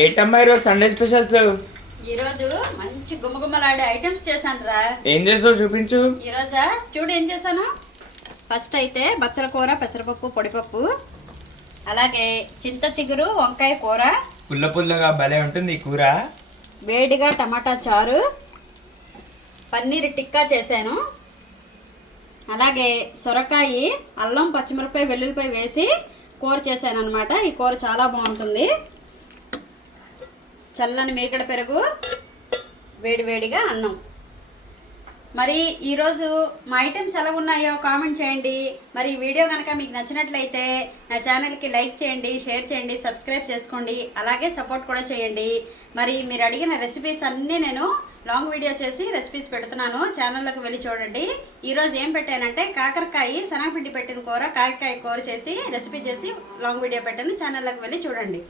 ఏంటమ్మా ఈరోజు Sunday specials? ఈరోజు మంచి గుమ్మగుమ్మలాడే ఐటమ్స్ చేశాను రా. ఏం చేసావు చూపించు. ఈరోజా చూడు ఏం చేశాను. ఫస్ట్ అయితే బచ్చల కూర, పెసరపప్పు, పొడిపప్పు, అలాగే చింత చిగురు వంకాయ కూర, పుల్ల పుల్లగా భలే ఉంటుంది ఈ కూర. వేడిగా టమాటా చారు, పన్నీర్ టిక్కా చేశాను. అలాగే సొరకాయ, అల్లం, పచ్చిమిరపకాయ, వెల్లుల్లిపాయ వేసి కూర చేశాను అనమాట. ఈ కూర చాలా బాగుంటుంది. చల్లని మీగడ పెరుగు, వేడివేడిగా అన్నం. మరి ఈరోజు మా ఐటమ్స్ ఎలా ఉన్నాయో కామెంట్ చేయండి. మరి ఈ వీడియో కనుక మీకు నచ్చినట్లయితే నా ఛానల్కి లైక్ చేయండి, షేర్ చేయండి, సబ్స్క్రైబ్ చేసుకోండి, అలాగే సపోర్ట్ కూడా చేయండి. మరి మీరు అడిగిన రెసిపీస్ అన్నీ నేను లాంగ్ వీడియో చేసి రెసిపీస్ పెడుతున్నాను, ఛానల్లోకి వెళ్ళి చూడండి. ఈరోజు ఏం పెట్టానంటే కాకరకాయ శనగపిండి పెట్టిన కూర, కాకరకాయ కూర చేసి రెసిపీ చేసి లాంగ్ వీడియో పెట్టాను, ఛానల్లోకి వెళ్ళి చూడండి.